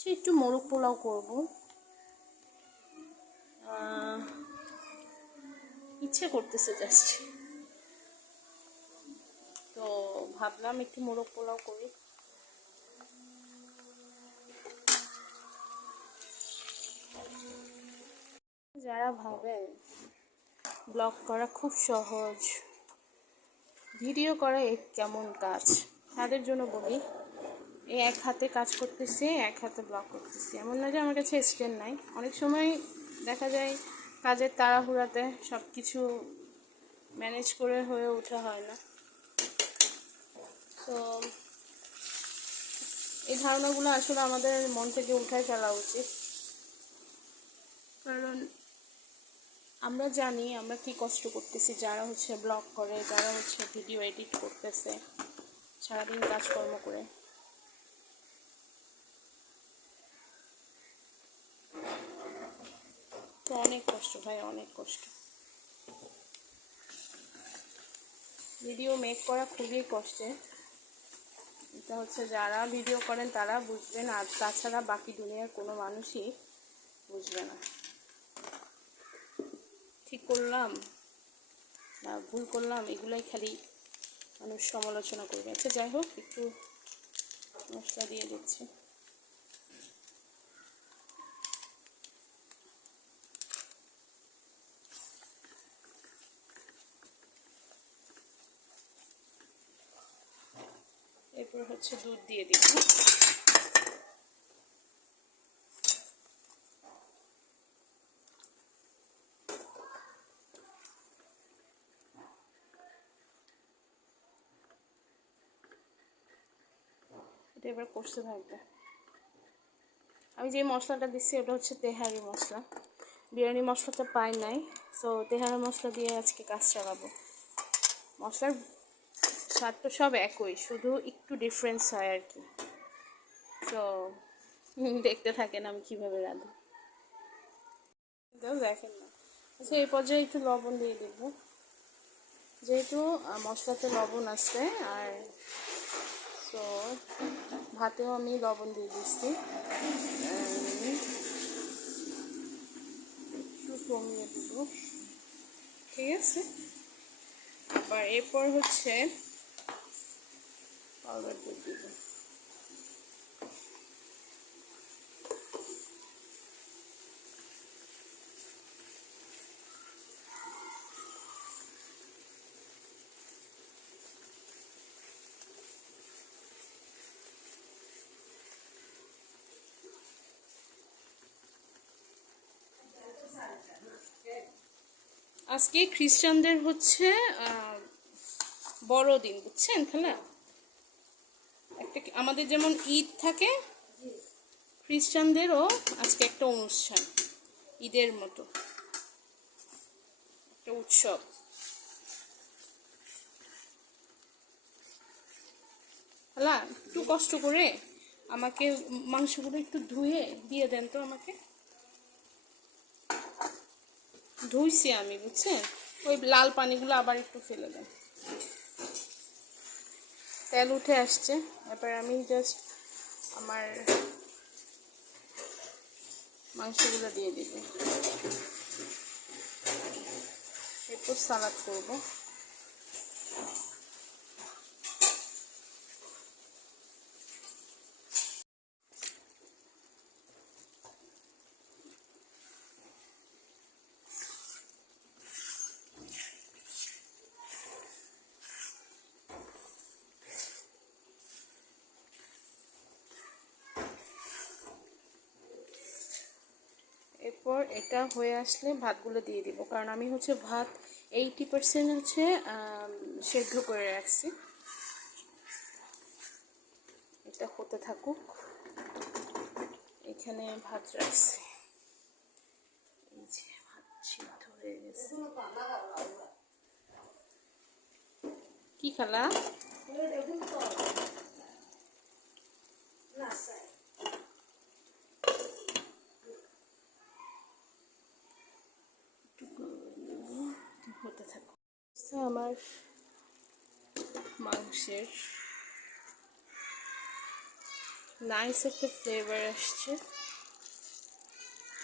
আচ্ছা একটু মোরগ পোলাও করব। ইচ্ছে করতেছে জাস্ট তো ভাবলাম একটু মোরগ পোলাও করি। যারা ভাবেন ব্লগ করা খুব সহজ ভিডিও করা কেমন কাজ, তাদের জন্য বলি এই এক হাতে কাজ করতেছি, এক হাতে ব্লগ করতেছি। এমন না যে আমার কাছে স্ট্যান্ড নাই। অনেক সময় দেখা যায় কাজের তাড়াহুড়াতে সব কিছু ম্যানেজ করে হয়ে ওঠা হয় না। তো এই ধারণাগুলো আসলে আমাদের মন থেকে উঠায় ফেলা উচিত। কারণ আমরা জানি আমরা কি কষ্ট করতেছি। যারা হচ্ছে ব্লগ করে, যারা হচ্ছে ভিডিও এডিট করতেছে, সারাদিন কাজকর্ম করে। তো অনেক কষ্ট ভাই, অনেক কষ্ট। ভিডিও মেক করা খুবই কষ্টের। এটা হচ্ছে যারা ভিডিও করেন তারা বুঝবেন, আর তাছাড়া বাকি দুনিয়ার কোনো মানুষই বুঝবে না। ঠিক করলাম? না, ভুল করলাম? এগুলাই খালি মানুষ সমালোচনা করবে। আচ্ছা যাই হোক, একটু মশলা দিয়ে দিচ্ছি। এরপর হচ্ছে দুধ দিয়ে দিব এটা এবার কষতে থাকবে। আমি যে মশলাটা দিচ্ছি, ওটা হচ্ছে তেহারি মশলা। বিরিয়ানি মশলাটা পাই নাই সো তেহারি মশলা দিয়ে আজকে কাজ চালাবো। মশলার স্বাদ তো সব একই, শুধু একটু ডিফারেন্স হয় আর কি। তো দেখতে থাকেন আমি কীভাবে রাঁধি। দেখেন না। আচ্ছা এই পর্যায়ে একটু লবণ দিয়ে দেবো। যেহেতু মশলাতে লবণ আছে, আর তো ভাতেও আমি লবণ দিয়ে দিচ্ছি। একটু কমিয়ে দেব। ঠিক আছে? আবার এরপর হচ্ছে পাউডার দিব আজকে খ্রিস্টানদের হচ্ছে বড়দিন বুঝছেন কি- আমাদের যেমন ঈদ থাকে, খ্রিস্টানদেরও আজকে একটা অনুষ্ঠান, ঈদের মতো, একটা উৎসব। খালা একটু কষ্ট করে আমাকে মাংসগুলো একটু ধুয়ে দিয়ে দেন তো আমাকে। ধুইছি আমি, বুঝছেন? ওই লাল পানিগুলো আবার একটু ফেলে দেন। তেল উঠে আসছে। এবার আমি জাস্ট আমার মাংসগুলো দিয়ে দিব। এরপর সালাদ করব। এরপর এটা হয়ে আসলে ভাতগুলো দিয়ে দিব। কারণ আমি হচ্ছে ভাত এইটি পার্সেন্ট হচ্ছে সেদ্ধ করে রাখছি। এটা হতে থাকুক। এখানে ভাত রাখছি। ভাত হয়ে গেছে। কি খালা হতে থাকো তো আমার মাংসের। নাইস একটা ফ্লেভার আসছে।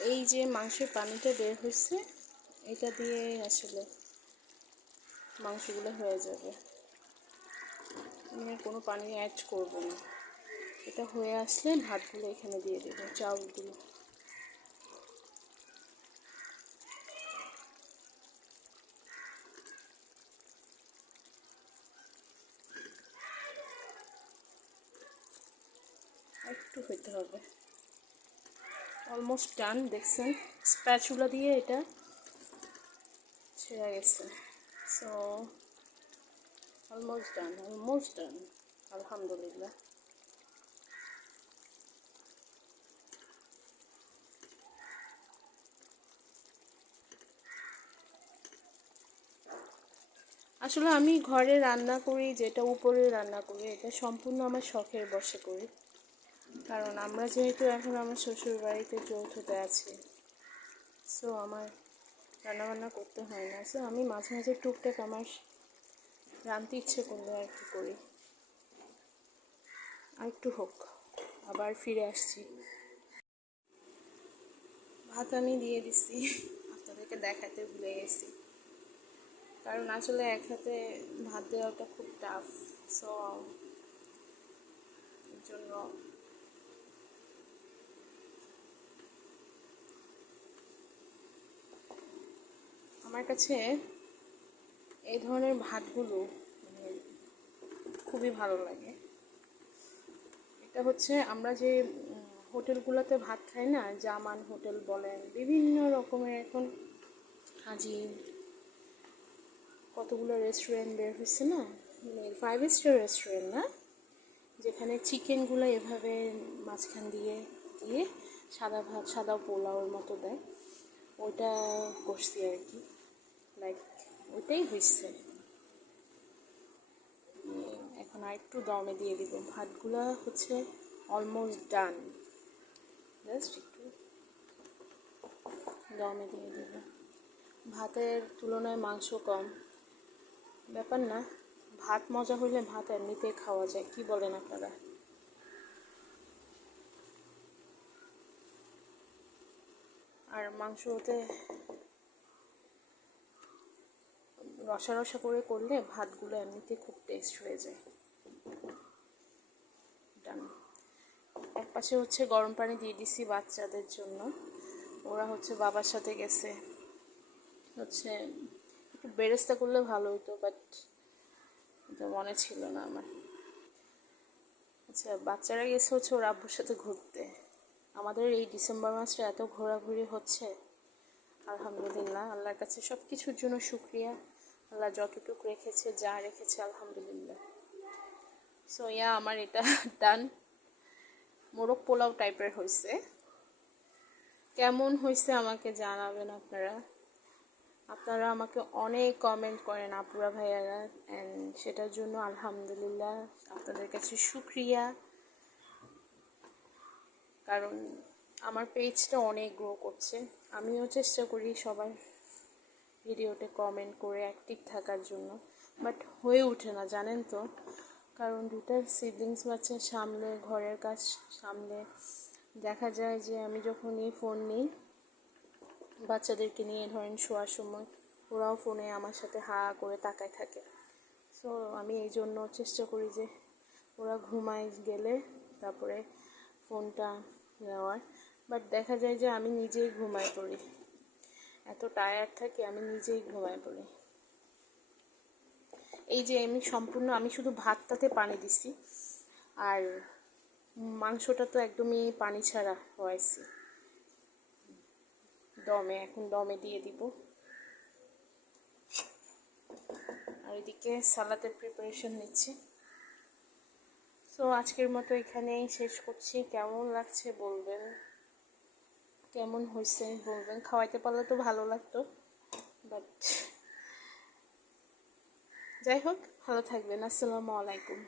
এই যে মাংসের পানিটা বের হয়েছে, এটা দিয়ে আসলে মাংসগুলো হয়ে যাবে। আমি আর কোনো পানি অ্যাড করব না। এটা হয়ে আসলে ভাতগুলো এখানে দিয়ে দেবো, চাউলগুলো। একটু হইতে হবে। অলমোস্ট ডান দেখছেন? স্প্যাচুলা দিয়ে এটা ছেড়ে গেছে। So almost done almost done আলহামদুলিল্লাহ। আসলে আমি ঘরে রান্না করি, যেটা উপরে রান্না করি, এটা সম্পূর্ণ আমার শখের বসে করি। কারণ আমরা যেহেতু এখন আমার শ্বশুর বাড়িতে যৌথতে আছি সো আমার রান্নাবান্না করতে হয় না। সো আমি মাঝে মাঝে টুকটাক আমার রাঁধতে ইচ্ছে করলে আর কি করি। আর একটু হোক, আবার ফিরে আসছি। ভাত আমি দিয়ে দিছি, আপনাদেরকে দেখাতে ভুলে গেছি। কারণ আসলে এক হাতে ভাত দেওয়াটা খুব টাফ সো জন্য আমার কাছে এই ধরনের ভাতগুলো মানে খুবই ভালো লাগে। এটা হচ্ছে আমরা যে হোটেলগুলোতে ভাত খাই না, জামান হোটেল বলেন, বিভিন্ন রকমের এখন হাজি কতগুলো রেস্টুরেন্ট বের হয়েছে না? মানে ফাইভ স্টার রেস্টুরেন্ট না? যেখানে চিকেনগুলো এভাবে মাঝখান দিয়ে দিয়ে সাদা ভাত, সাদা পোলাওর মতো দেয়। ওইটা করছি আর কি। লাইক ওইটাই হয়েছে। এখন আর একটু দমে দিয়ে দিব। ভাতগুলো হচ্ছে অলমোস্ট ডান জাস্ট একটু দমে দিয়ে দিব। ভাতের তুলনায় মাংস কম। ব্যাপার না, ভাত মজা হইলে ভাত এমনিতে খাওয়া যায়, কি বলেন আপনারা? আর মাংস হতে রসা রসা করে করলে ভাতগুলো এমনিতে খুব টেস্ট হয়ে যায়। ডান এক পাশে হচ্ছে গরম পানি দিয়ে দিছি বাচ্চাদের জন্য। ওরা হচ্ছে বাবার সাথে গেছে। হচ্ছে একটু বেরেস্তা করলে ভালো হতো বাট এটা মনে ছিল না আমার। আচ্ছা বাচ্চারা গেছে হচ্ছে ওর আব্বুর সাথে ঘুরতে। আমাদের এই ডিসেম্বর মাসটা এত ঘোরাঘুরি হচ্ছে, আলহামদুলিল্লাহ, আল্লাহর কাছে সব কিছুর জন্য শুক্রিয়া। আল্লাহ যতটুকু রেখেছে, যা রেখেছে, আলহামদুলিল্লাহ। সো ইয়া আমার এটা ডান মোরগ পোলাও টাইপের হয়েছে কেমন হয়েছে আমাকে জানাবেন আপনারা? আপনারা আমাকে অনেক কমেন্ট করেন, আপুরা ভাইয়ারা অ্যান্ড সেটার জন্য আলহামদুলিল্লাহ আপনাদের কাছে শুক্রিয়া। কারণ আমার পেজটা অনেক গ্রো করছে। আমিও চেষ্টা করি সবার ভিডিওতে কমেন্ট করে অ্যাক্টিভ থাকার জন্য। বাট হয়ে ওঠে না, জানেন তো? কারণ দুটা সিবলিংস বাচ্চা সামলে ঘরের কাজ, সামনে দেখা যায় যে আমি যখনই ফোন নিই, বাচ্চাদেরকে নিয়ে ধরেন শোয়ার সময়, ওরাও ফোনে আমার সাথে হা করে তাকায় থাকে। সো আমি এই জন্য চেষ্টা করি যে ওরা ঘুমায় গেলে তারপরে ফোনটা নেওয়ার। বাট দেখা যায় যে আমি নিজেই ঘুমায় পড়ি। এত টায়ার্ড থাকি, আমি নিজেই ঘুমায় পড়ি। এই যে আমি সম্পূর্ণ, আমি শুধু ভাতটাতে পানি দিছি, আর মাংসটা তো একদমই পানি ছাড়া হয়েছে। দমে, এখন দমে দিয়ে দিব। আর এদিকে সালাদের প্রিপারেশন নিচ্ছি। সো আজকের মতো এখানেই শেষ করছি। কেমন লাগছে বলবেন? কেমন হয়েছে বলবেন? খাওয়াইতে পারলে তো ভালো লাগতো বাট যাই হোক, ভালো থাকবেন। আসসালামু আলাইকুম।